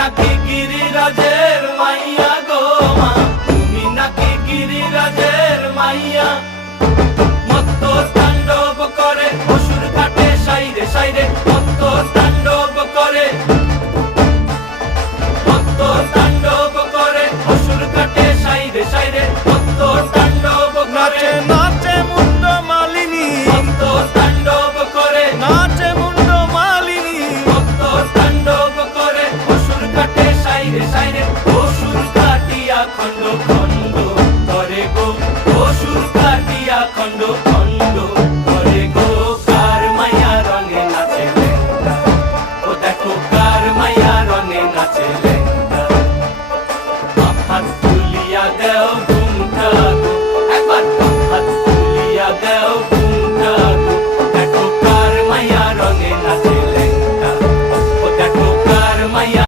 নাকি গিরিরাজের মাইয়া গো মা, তুমি নাকি গিরিরাজের মাইয়া। মত্ত তাণ্ডব করে অসুর কাটে সাইরে সাইরে, মত্ত তাণ্ডব করে, মত্ত তাণ্ডব করে অসুর কাটে সাইরে সাইরে, মত্ত তাণ্ডব করে। নাচে মুন্ড মালিনী, মত্ত তাণ্ডব করে, নাচে মুন্ড মালিনী, মত্ত তাণ্ডব করে অসুর কাটে সাইরে সাইরে, অসুর কাটিয়া খণ্ড খণ্ড করে গো, অসুর কাটিয়া খণ্ড খণ্ড করে গো। কার মায়া রঙে নাচে লেঙ্গা, ও দেখো কার মায়া রঙে নাচে লেঙ্গা।